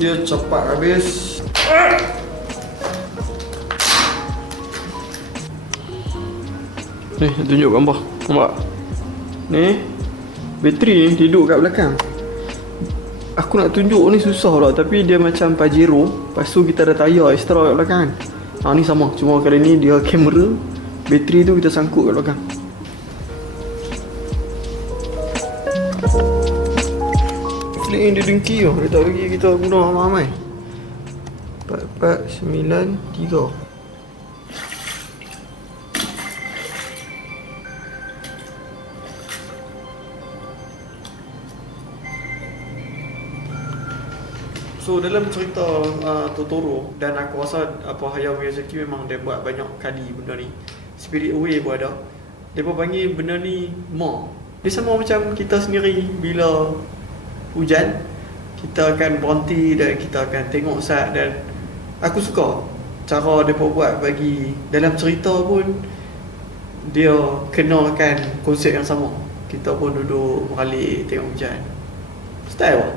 dia cepat habis. Ni tunjuk gambar. Nampak? Ni bateri ni duduk kat belakang. Aku nak tunjuk ni susah lah, tapi dia macam Pajero. Lepas tu kita ada tayar extra kat belakang kan. Ni sama, cuma kali ni dia kamera. Bateri tu kita sangkut kat belakang. Flick ni dia dengki tau. Dia tak bagi kita guna ramai-ramai. 4493. So dalam cerita Totoro, dan aku rasa Hayao Miyazaki memang dia buat banyak kali benda ni. Spirit Away pun ada. Dia pun panggil benda ni Ma. Dia sama macam kita sendiri, bila hujan kita akan berhenti dan kita akan tengok sat. Dan aku suka cara dia pun buat bagi dalam cerita pun dia kenakan konsep yang sama. Kita pun duduk beralik tengok hujan. Style lah.